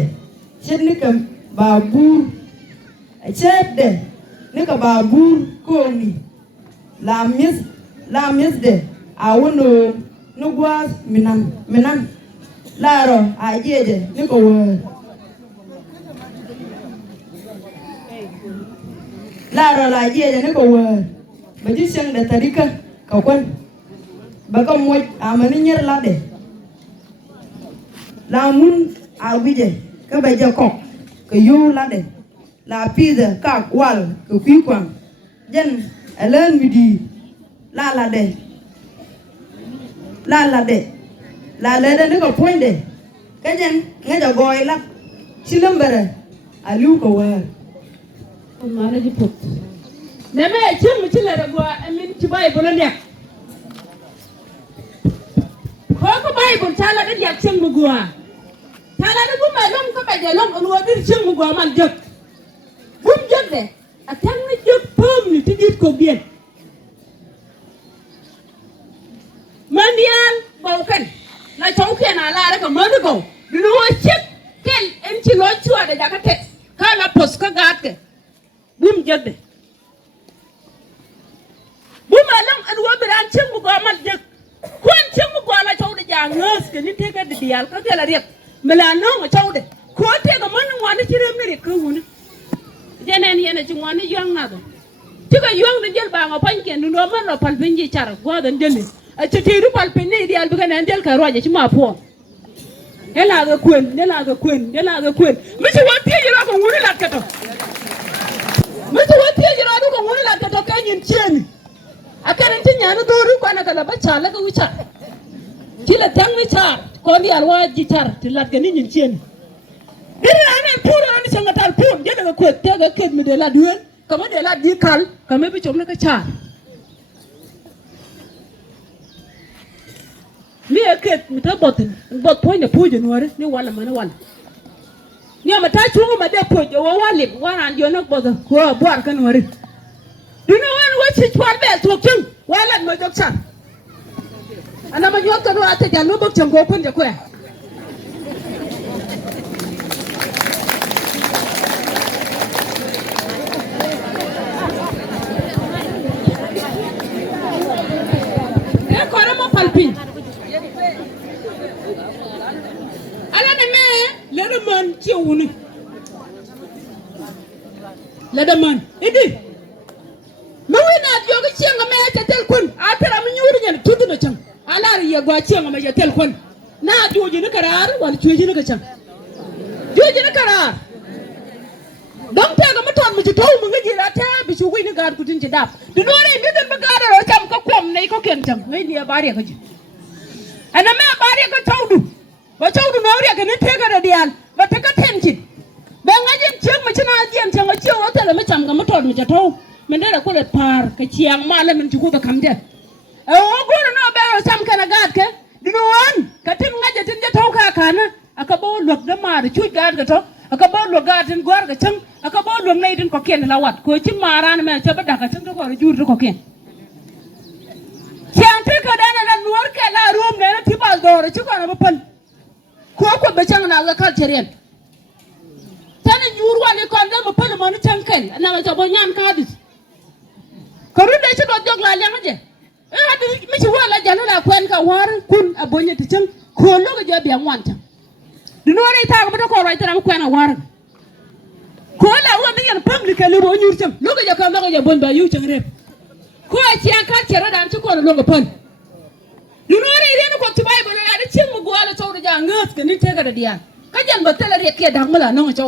chet ni kam ba bur chet de ni ka ba bur ko ni la mis de a wono no gwas minan laro a jeje ni ko wo laro la jeje ni ko wo ba ji sang da tarika ka kon ba ka mo amani nyer la de la mun a wije ka ba ja ko ka yo la de la pizza ka wal ka kwi kwang jen elen midi la de la de ni ko poinde ka jen nga ja goy la silambere aliu ko wa ma na ji put ne me chim mi chile re go amin ci bible ne ko bible tala de yak chim mu go tala de bu ma lom ko be je lom on wadir chim mu go man jek bum jek de atang ni jek pom ni tidit ko bien mandian baukan la chauken ala ra ka man go dinu wo chek ken en ci lo chua de jaka tek kala pos ka gat ke bum jek de buma lam an wo biran cin mu go mal jek kon cin mu go la chawde ja ngas ke ni tega de dial ka tela rek mala no ma chawde ko tega man wani ci rem ne ko woni jenen yene ci woni yong na do ci ga yong de jel ba nga pan ke no man no pal binji char go dan deli a ci tiru pal pin ne dial bi ga nan del ka roje ci ma po ela ga kwen mi ci wati yi ra ko woni lat ka to mi ci wati yi ra ko woni lat ka to ka nyin cheni akaran tin yana dori kwana kala bacha la ga wicha kila tang wicha ko ndi alwa jitar tilat ga nin cien dira anan puro an sanga tal pur je daga ko tega ket mi de la duel kama de la di kal kama bi chom na ka cha mi eket mi ta bot point de puje nuore ni wala mana wala ni ma ta chungu ma de puje wo wali waran jo nak bodo ko bor kan nuore dina wan wachi chwal be to kin wala mo jok chan ana ma jok kan wa ta janu bok chan go kun je ko e ko ra mo palpin ala ne me le de man ci wuni le de man idi mawina joga cienga me ta tel kun atara mi nyuri nyen tudu na chang ala ri ya gwa cienga me ya tel kun na joji ni karar wal joji ni ka chang joji ni karar dom te ga muton mu ci taw mu ngi la ta bi ci wi ni gar ku tin ci dab di no re mi den ba gar ro cham ko kom nei ko ken cham ngai ni bari ka ji ana me bari ka tawdu ba tawdu no re ga ni te ga da dial ta ka tenki ba ngajin chek ma china diam changa chiu wata la ma cham ga motod mi chato men da ko le par ka chiang ma la men chu ko kam de o go no ba sam kana gad ke dinuan ka tim ngaje tin je to ka kana aka bo lok da ma chu gad ga to aka bo lok gad tin gwar ga chang aka bo lok nei tin ko ken la wat ko chi maran me cha ba da ka tin ko jur ko ken chiang te ka da na nuor ke la rum ne na tibal do chi ko na ba pan ko be chang na ga kal cherien tane nyur wali kon da ba pan mo ni chang ken na ga bo nyan ka dis ko ru de chi do jog la lenga je hadi mi chi wala jalo la kwen ka war kun abonye ti chang ko lo ga je bi an wanta du no re ta ga ko rai ta ma kwen war ko la wa mi yan public le bo nyur chang lo ga je ka ma ga je bon ba yu chang re ko chi an ka chera dan chi ko lo ga pan du no re re ko ti bai ba la da chin mu go ala to da ngas ka ni te ga da dia ka jan ba tele re ke da mala no ga to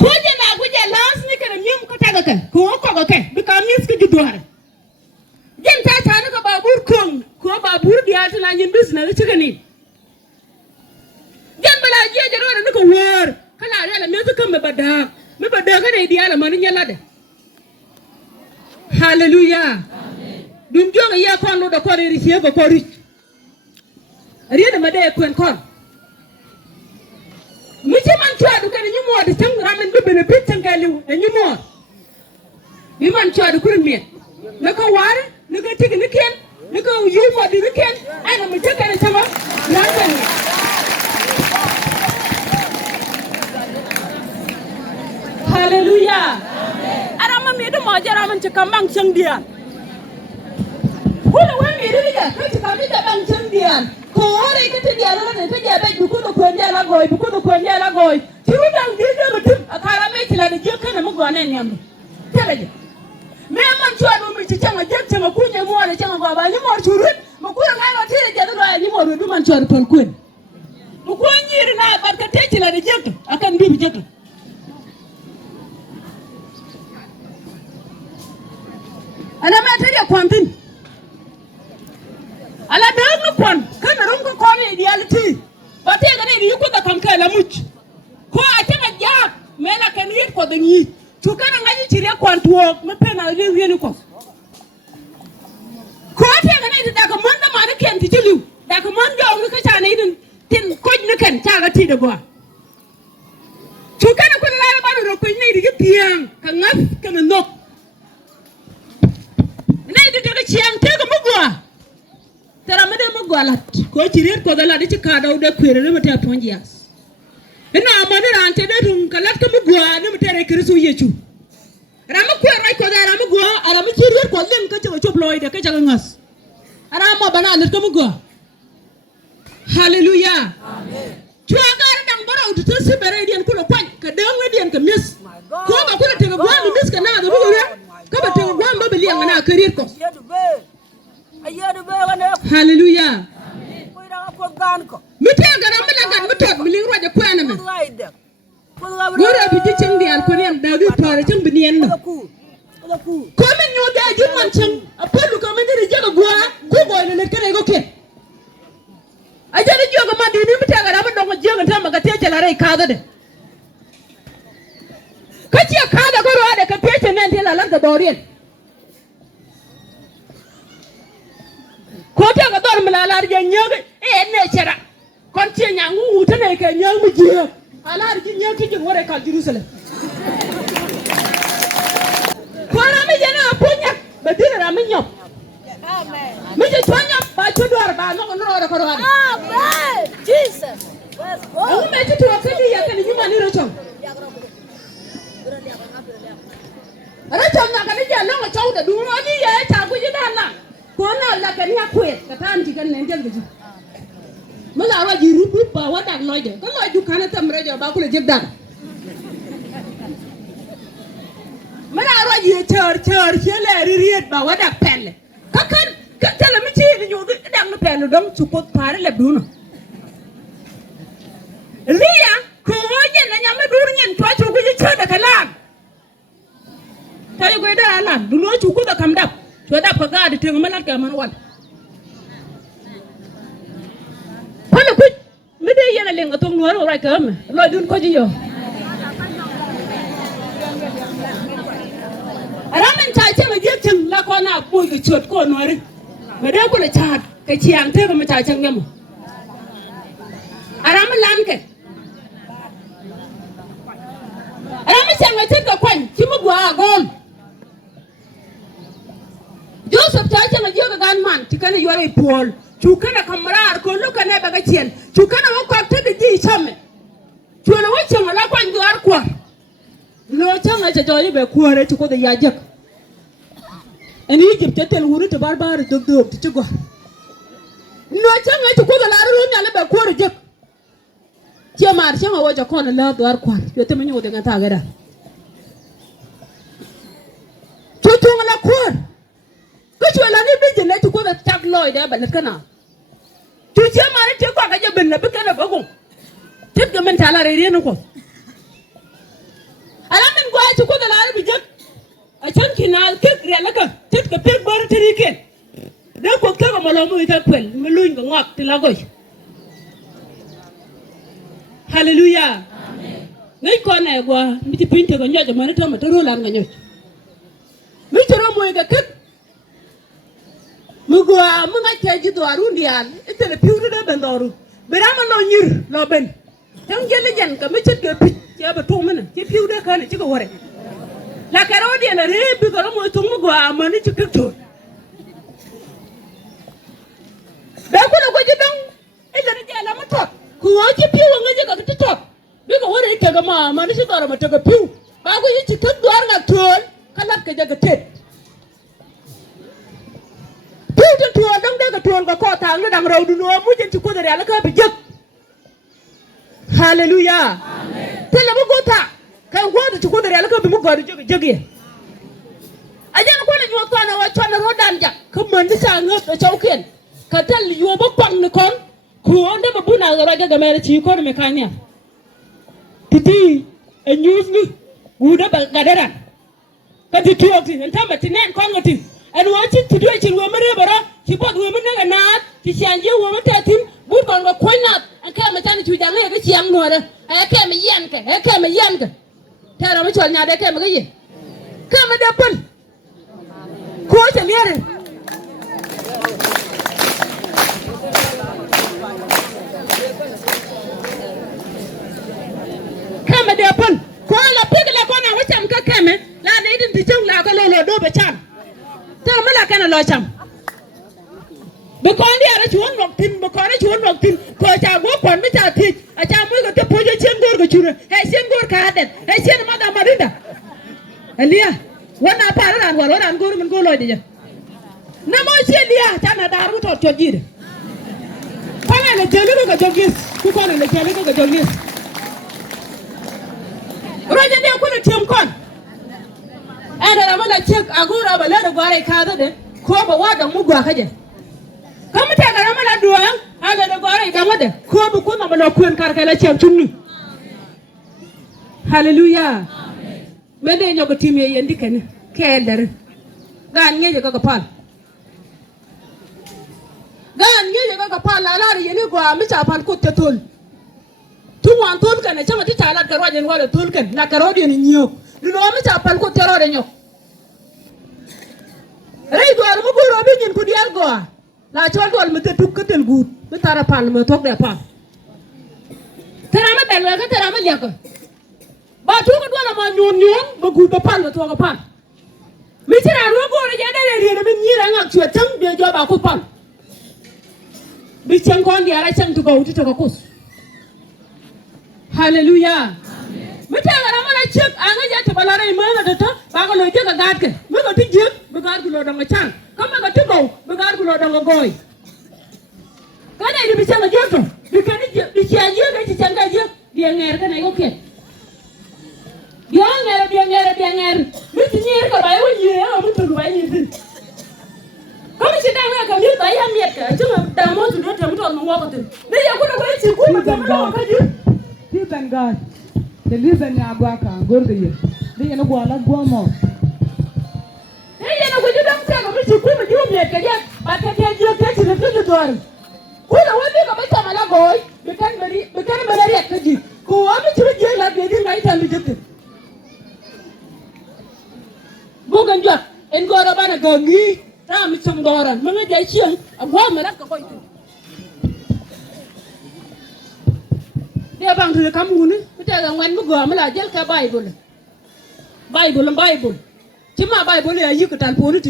ko je na go je las ni ka nyum ko ta ga ka ko ga ka bi ka mis ki duar jen ta ta ni ka ba bur kon ko ba bur dia ta na nyin business ci ga ni jen bala je je ro ni ko wor kana re la me su kan me ba da ka ne dia la man nyala de hallelujah amen dum jonga ya kon do ko ri hiye go ko ri ri da ma de ko kon mi ci man tuwa du kan nyumo de tan ramen be bene bitan galiw de nyumo mi man tuwa du kurin me naka war naka tigi ni ken naka yuma di ni ken ana mi taka ne sama na kan hallelujah amen ara ma mi do mo jara man ci kamang sang dia wala wa mi ri ga ka ci kamang da bang sang dia ko ore ka te dia la ne te dia be bu ko dia la goy bu ko dia la goy ci ru dang di de mutum akara me ci la de je kana mu gone nyam tele me man tuwa do mi ci changa je changa kunya mo wala changa ba ni mo churut mo ku ngai ma tire je do ni mo do man tuwa pon kun mo ko nyiri na ba ka te ci la de je akan bi je ana ma tare kwantin ala dag no kon kan ron ko ko ni reality ba te ga ni ko da kam kai la much ko a tanga ja me la kan yi ko da ni to kana ngaji chire kwantuo me pena ri ni ko te ga ni da ka mon da ma ni ken ti liu da ka mon do ni ka cha ni din tin ko ni ken cha ga ti da go to kana ko la ba ro ko ni ri tiang ka ngaf ka nok nei de ga chiang te ga mugwa tara mede mugwa la ko chirir ko da la de ka daw de kwere ne mata ponjias ina amane ran te de dum kalat ka mugwa ne mata re krisu yechu ram ko rai ko da ram mugwa ara mi chirir ko len ka cho ploy de ka cha ngas ara mo bana le ka mugwa hallelujah amen chua ga dang baro tu se bere dien ko kwan ka de ngedien ka mis ko ba ko te ga gwa mis ka na da bu ka ba te gwa ba beli ngana career ko hallelujah amen mite gara mala gan mutot mi ling roje kwana me gora bi diceng di al ko nem da du pare ceng binien no ko men nyo da jum man ceng apolu ko men di jaga gwa ko boy ne kare go ken ajari joga ma di ni mite gara ma dongo jenga tama ga tece la rai kaga de kaci kaga ko ro de ka tece men te la lan ga dorien ko te ga dor mala je nyog ne chera kon ti nyangu te ne ke nyang mu je ala ri nyang ti wore ka Jerusalem ko ra mi je na punya ba dire ra mi nyop amen mi je tonya ba chu dor ba no no ro ko ro amen Jesus let's go o me ti to ka di ya ka ni nyuma ni ro chong ra chong na ka ni ja no ko chaw da du ro ni ya cha ku ji da na ko na la ka ni akwet ka tan ti kan nen jel gi mala wa ji rubu ba wa dak loje ko loju kana tam rejo ba ku le jeb dak mala wa ji chor chele riet ba wa dak pelle ka tele mi ci ni nyu dak no pelle dong su ko pare le du no riya ko woje na nyama dur nyen to ci ku ji chada kala tayo ko da ala du lo ci ku da kam dap to da ko ga de te malat ka man wal pala ku mi leng ka tong nuar ora ka me lo dun ko ji yo aramen ta ce ma je tin la ko na ko ga chot ko nuar me da ko la chat ka chiang te ko ma ta chang nyam aramen lan ke aramen chang ma tin ka kwan ki mu gwa gol Joseph ta ce ma je ga gan man ti kana yore pol chukana kamrar ko luka ne baga chien chukana wo ko te di chame chulo wo chama la kwa ngar kwa lo changa cha joyi be kuore chuko de yajak en Egypt tel wuri to barbar dog ti go lo changa chuko de la ru nyale be kuore jak che mar changa wo ja kona la dar kwa yo te menyo de ngata gara chutunga la kuore ko chulo ni bi je ne chuko de tak loy de ba kana tu che mare te kwa ka je benna be kana bago tet ga men tala re no ko ala men gwa ci ko da la bi je a can kinal ke re la ka tet ka pek bar te rike de ko ka ma lo mu ta kwel me luñ ga ngak ti la goy hallelujah amen ngai ko na gwa mi ti pinte ga nyoja man to ma to ro lan ga nyoj mi to ro mo ga ket mugwa munga teji do arundial itele piudu de bendoru berama no nyir lo ben tan gele jan ka me chet ke pit ya ba to mena ke piudu ka ne ci ko wore la karodi na re bi ko mo to mugwa mani ci ke to da ko ko ji dong e jere je la ma to ku wo ci piu nga je ka ti to bi ko wore ke ga ma mani ci doro ma to ga piu ba ko yi ci to do nga tol kala ke je ga tet Tuan tuan dang dang tuan ka kota ang dang raw du no mu jen ci ko dare ala ka bi jek hallelujah amen tele bu gota kan godo ci ko dare ala ka bi mu godo jek ye ajan ko ne nyoto na wa chona ro dan jak ka man di sa ngot da chawken ka tel yo ba kwang ni kon ko onde ba buna ga raga ga mere ci ko me kanya titi e news ni guda ba gadara ka ti tuoti entamba tinen kon ngoti and watch it to do it in women, she bought women and not, she sent you woman tatin, good on the coin up, and come and to the lady young mother. I came a yank, I came a yank. Tell them which one now they came again. Come and open. Quote and hear it. Come and open. Call a pig like one, which I'm coming. Now they didn't tell like a little do chan. Tell me like an locham. Because the other one walked in, because you walked in, because I walk on with our teeth. I can't move the project and go to children. I send go carded. I send Mother Marinda. Elia, one up and one and go and go like you. No more Celia, Tana Daru to Jogir. Finally, the little jogis, who call it the little jogis. Roger, they put a team con. And I will check a good of a little guy carded, crop a water mugwa. Come take a ramala doing, and the guy gamade, crop a kunamano kun carcala chimney. Hallelujah. Many in your team and Dicken, Kelder. Gan get a pan. Gan get a pan, Lari, and you go, Mr. Pan cooked a tool. 2 1 Tulkan, and some of the child like a rod and water Tulkan, like a rodian in you. You know, Mr. Pan cooked a rod in you. Ray go and move Robin in Kudialgoa. La children with the 2 cattle good, with Tarapan, will talk their pan. Terama Belga, Terama Yaka. But you could one among you, but good upon the talk upon. Mr. I will go again and near to a tongue, be a job I could pump. Bitch, I'm going to go to Tokos. Hallelujah. Mr. I check, I get to Balari Mother the top, Bagalo take a garden. We got to give, we got to load on my tongue. Come on, to go, we got to load on a boy. Can I be some of you? You can be share you, that is a good, the American, I okay. Young, Mr. Nick, I will hear to do anything. Come sit down like a mute, I am yet. I don't want to do them on the water. Then you're going to wait to go with you. You thank God. The reason you go to you. Then you know what I go more. Then you know when you don't tell me to come with you, but I can't get you to the door. Who the one you come with some boy? You can't cái chiêng quá mà lát cái coi dia bang thưa cắm ngun ấy bây giờ ngoan mới gom mới là dắt cái Bible chứ mà Bible là gì cái tan phố đấy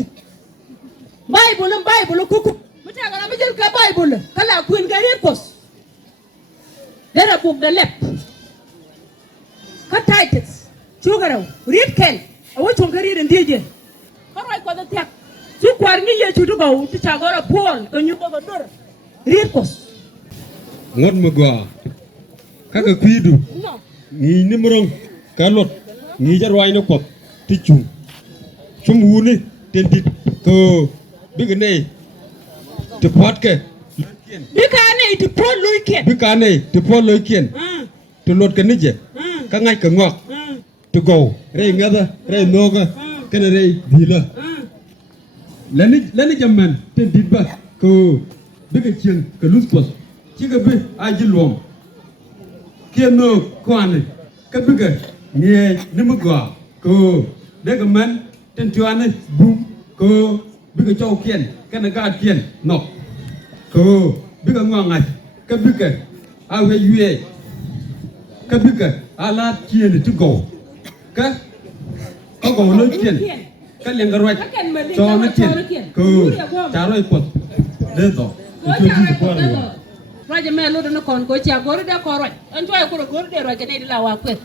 Bible cucu bây giờ cái mới dắt cái Bible cái là quyền cái records đây là buộc the left cái titles chú cái đâu read ken ở trong cái read đi chứ có ai qua được chú quan nghĩ gì chú đâu bảo chú chả có là Paul tôi nhớ có được records ngon mà gà các cái quy đủ nghĩ niêm rong cá lột nghĩ ra loài nó quặp tí chung hú này tiền thịt cơ biết cái này từ phát cái biết cái này từ Paul lôi kiện biết cái này từ Paul lôi kiện từ lột cái này chứ các ngay cả ngọt từ gầu đây nghe ra đây nô cái này đây gì là lên đi chăm mình tiền thịt bạc cơ biết cái chiên cái lút bớt chỉ cái biết ai chỉ luồng kia nô quan này cái biết cái nghe nếu mà gà cơ để cái mình trên chuan này bùm cơ biết cái châu kiên cái này cái kiên nọ cơ biết cái ngon này cái biết cái ai về duy cái biết cái ala kiên để chụp gầu cái có gầu nói kiên cái liền cái rồi cho nó kiên cơ trả rồi quật để đó rồi mẹ lúc đó nó còn có chả có đấy có rồi anh cho cô có để rồi cái này là hòa quên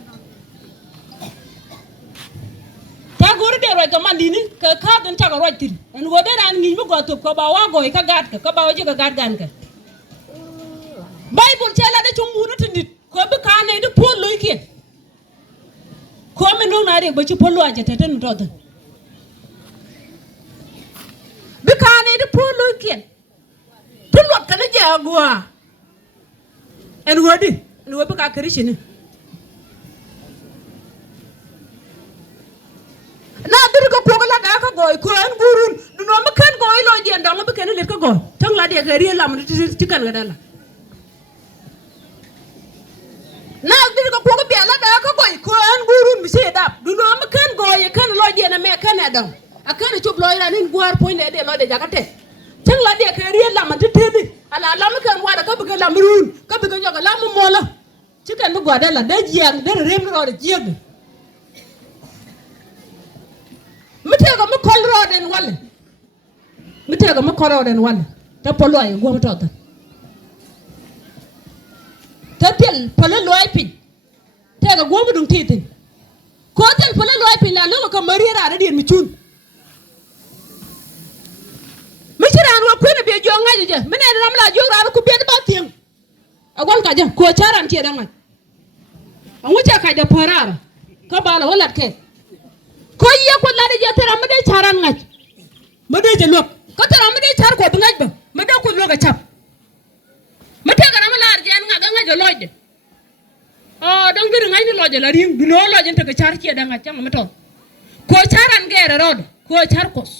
ta có để rồi cái mà đi nè cái khác anh chắc rồi tin anh có để anh nghĩ một cái có bảo gọi cái gạt cái bảo chứ cái gạt gan cái Bible chơi là để chúng muốn nó tin có bị cái này nó phun lối kia có mình lúc này để bây giờ phun lối chứ thế nó rồi bị cái này nó phun lối kia phun lối cái này giờ gua anh gua đi anh gua bị cái Christian na dir ko ko la ga ka goy ko an gurun du no ma kan goy lo di ndam ma ken le ka goy tang la de ga ri lam ti kan ga dala na dir ko ko bi la ga ka goy ko an gurun mi se da du no ma kan goy kan lo di na me kan adam a kan chop lo ira nin guar point de lo de jakate tang la de ka ri lam ti tebi ala lam kan wa da ka bi ga lam run ka bi ga nyoga lam mo la ti kan bu gwa dala de jiang de rem ro de jiang mitega mi kol roden wala mitega mi kol roden wala ta polo ay go mata ta tel polo loy pin tega go mu dum titin ko tel polo loy pin la lo ko marira da din mi chun mi chiran wa ko ne be jo ngaji je mine ram la jo ra ku be ba tien agon ka je ko charan ti da ngai an wuce ka da parara ka bala wala ke ko ye ko la de tera ma de charan ngaj ma de je lok ko tera ma de char ko ngaj ba ma de ko loga chap ma te ga ma lar je ngaj ngaj lojde o dang bir ngaj ni lojde la ring du no lojde te ga char ci da ngaj ma to ko charan gere rod ko char kos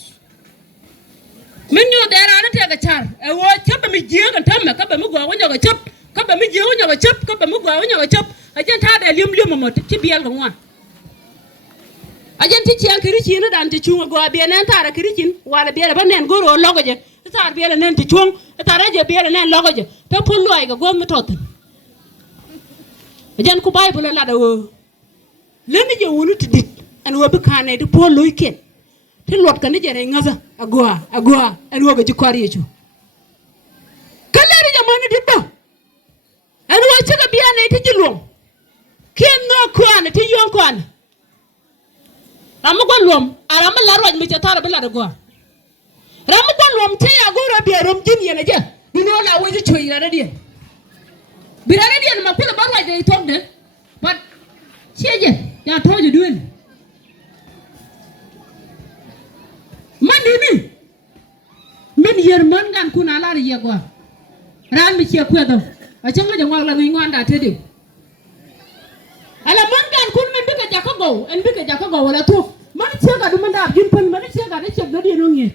min ñu de ra na te ga char e wo chap mi je ga tam ka ba mi go wo ga chap ka ba mi je wo ga chap ka ba mi go wo ga chap a jen ta de lim lim mo ci biel ga ngwa ajen ti cian kirichin dan ti chunga go be nan tara kirichin wala be ba nen goro logoje tar be nen ti chung tara je be nen logoje pe pullo ay go mi tot ajen ku Bible la da wo len je wonu ti dit an wo be kane di pullo iken ti lot kan je re ngaza agwa an wo go ji kwari chu kalere je mani dit do an wo ci ga be nen ti jilom ken no ko an ti yon ko an ramu golom arama la roj mi tara bela de go ramu golom te ya go rabi rom jin yene je dino la woji choyira de die birare die ma kula barwa de tok de but cheje ya toje duel man ni min yer man gan kuna la ye go ran mi che kwedo a chenga je ngwa la ngi ngwanda te de ala mangan kun men bika jaka go en bika jaka go wala to man chega du man da bin pan man chega de chega de no ngi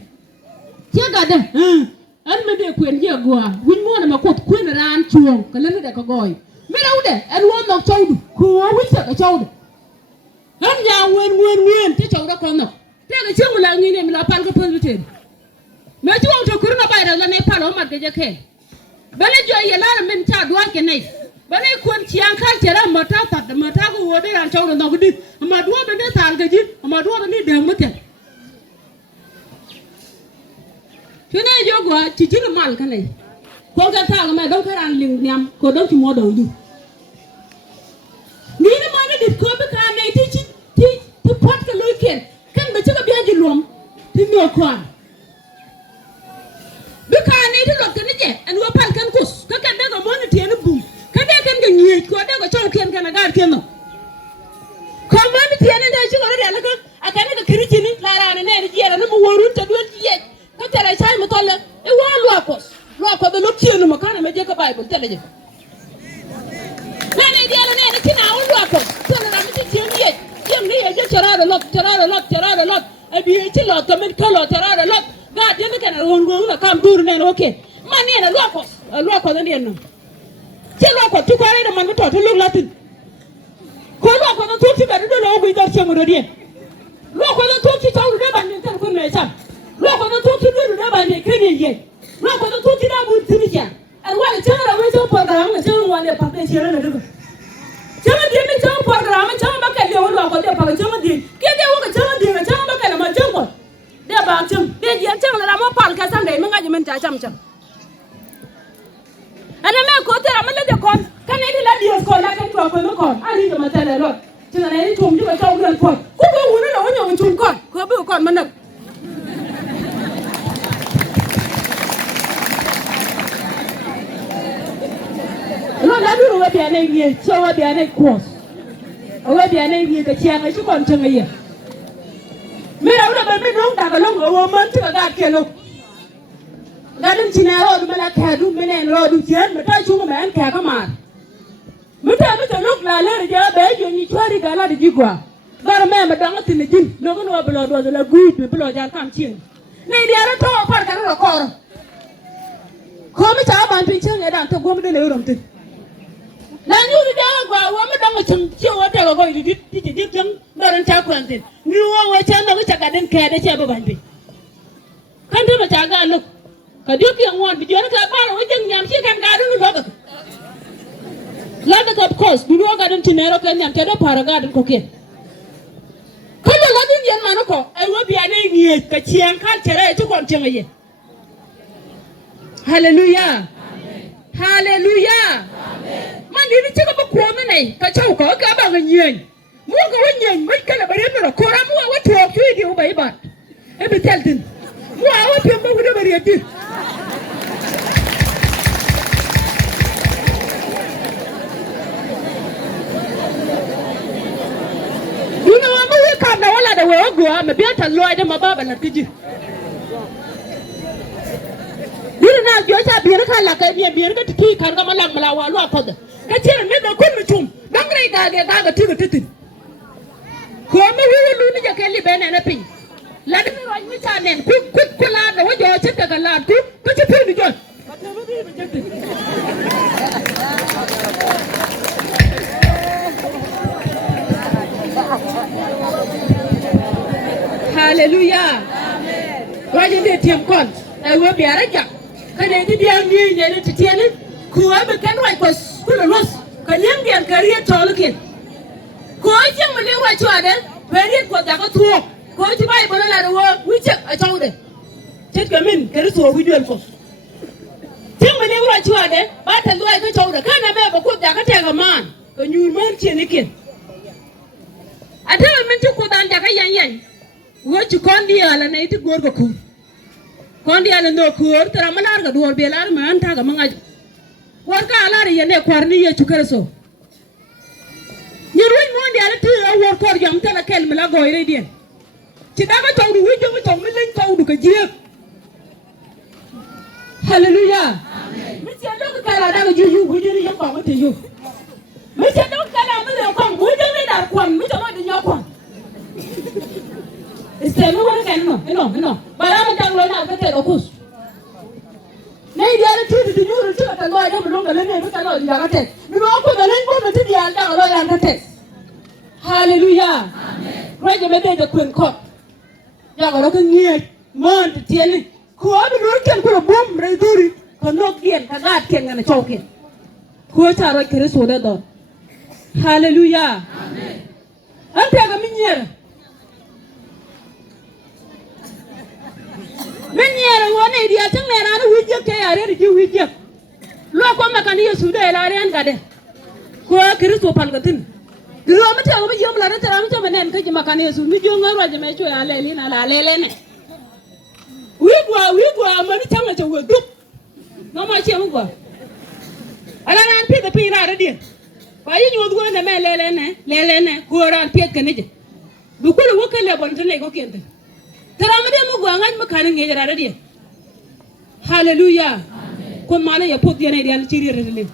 chega de an me de kwen je go win mo na ma ko kwen ran chuong ka le de ka goy me raw de en wo no chawdu ko wi chega chawdu an ya wen te chawda ko no te ga chemu la ngi ne mi la pan ko pan biten me ti won to kurna bayda la ne palo mat ke jeke bale jo ye la men ta duan ke nei bale kon chiang kal tera mata tat mata ko wode ran taw no gudi ma duwa be ne tal ke ji ma duwa be ni de mute kene jo go ti ti mal ka nei ko ga ta ma do karan ling nyam ko do ti mo do du ni ne ma ne dit ko be ka nei ti pot ka lo ken kan be ti ka biya ji lom ti no ko bikani ti lot kan je an wo pal kan kus ka kan de go mon ti en bum ka de kan ga nyi ko de go chol ken kan ga ken no ko mon ti en de ci ko de la ko akane ga kriti ni la ra ne ni je na mo worun ta do ti ye ka tara sai mo tolle e wa lo ko be lo ti no mo kana me je ka bible tele je na ne de la ne ti na wo lo ko to na mi ti en ye ni ye je chara lot e bi ti lot to men ko lot chara lot God didn't get a long come do it okay. Money and a lock on the end. Tell lock to carry the man to look Latin. Call lock on the 20 better than all without some of the day. Lock on the 20 town river and tell good measure. Lock on the 20 river and the Kenyan yet. Lock on the 20 wood Tunisia. And while the channel away to program, the channel one day publish here and a river. Channel give me some program and channel back at your lock on their power. Channel did. Get there with a channel did a channel back at my jungle. Dia bang chum, dia jian chang la mo pal ka sam dei menga jimen cha cham cham. Ana me ko tera me le de kon, kan ni la di ko la kan ko mo kon. Ani ko ma tele lot. Chuna ni chum ju ka chaw ran kon. Ku ko wu na wo nyong chum kon, ko bu kon ma nak. Lo la du ro bia ne ye, so wa bia ne Kuoth. O wa bia ne ye ka chiang ai chu kon chang ye. Me ra ba me dong da ga long o man ti ga ke lo ga dum ti na ro me la ka du me ne ro du chen me ta chu me an ka ka ma me ta lok la le ja be yo ni chwari ga la di gwa gar me dong ti ni jin no no blo do la guit me blo ja kam chin ne di ara to par ka ro ko me ta ban pin chen ne dan to go me de le ro ti na ni ri da gwa wo me dong chum chi wo ta go di jang do ran cha kwan tin ni wo wa cha no cha ga den ka de cha ba ban bi kan to cha ga lu ka dio ki ngon bi jon ka ba ro jang nyam chi kan ga du lo ga la da of course du lo ga den tinero kan nyam cha do para ga den ko ke ko la dun yen ma no ko ai wo bi ane ngi ka chiang kan chere chu kon chang ye hallelujah hallelujah man ni chi ka ba ko me nei ka chau ko ka ba ga nyen mu ga wanyen mai kala bare bara ko ra mu wa to ki di u bai ba e bi tel din mu a wa pem ba wu de bare di you know ma wi ka na wala da wa go ma bi ta lo da ma ba ba la kiji you na jo cha bi ka la ka bi ka ti kan ga ma la ma la wa lo ko da ka ce me da kun mutum dan rai ga ga ti titin ko me wi lu ni ke li bene na pin la de ro ni ta nen ku la da wo jo che ta la ku ko che pi ni jo hallelujah amen waje de tiem kon ai wo bi ara ja ka de di dia ni ne ti tiene ku a be kan wa ko ku lo los ka nyam dian ka ri to lukin ko jeng me le wa chwa de peri ko da ko tuo ko ti bai bo la wo wi che a chaw de chet ka min ka ri so wi duel ko jeng me le wa chwa de ba ta lo ai ko chaw de kana me ba ko da ka te ga man ko nyu man che ni kin ata min ti ko dan da ka yan wo ci kon di ala ne ti gor ko ku kon di ala no ku tara malar ga duor be lar man ta ga manga war ka ala ri ne kwar ni ye ci kerso ni ruin mo di ala ti wor ko jam tala kel mala go ire di ci daga taw du wi jomi taw mi lañ taw du ko jiye hallelujah amen mi ci lo ka la daga ju wi di yo ko te yo mi ci lo ka la mi le ko wi di dar ko mi ci mo di nyoko Istemi wala kan no. Bara ma tang lo na ka te okus. Nei dia na tu di nyuru tu ka lo ya mo ngale ne ka lo ya ka te. Mi mo ko ngale ko me ti dia da lo ya ka te. Hallelujah. Amen. Raje me de kun ko. Ya ga ka ngie man ti tieni ko bi ro ken ko bom re duri ko nok dien ka gat ken ngana choken ko ta ro kere so da do hallelujah amen ante ga minyera wone dia tang ne ran wije ke are ri wije lo ko makani yesu de la ren gade ko kere so pal gatin giro mate o bi yom la re tara mate manen ka makani yesu mi jo ngaro je me cho ya le li na la le ne wigwa mani tanga to wedu no ma che mugwa ala nan pi da pi ra re dia ba yi nyodu go na me le ne ko ran pi ke ne je du ko wo ke le bon tane ko kente tara ma de mugwa ngan makani nge ra re dia hallelujah amen ko mana ya pot yana dia chiri re le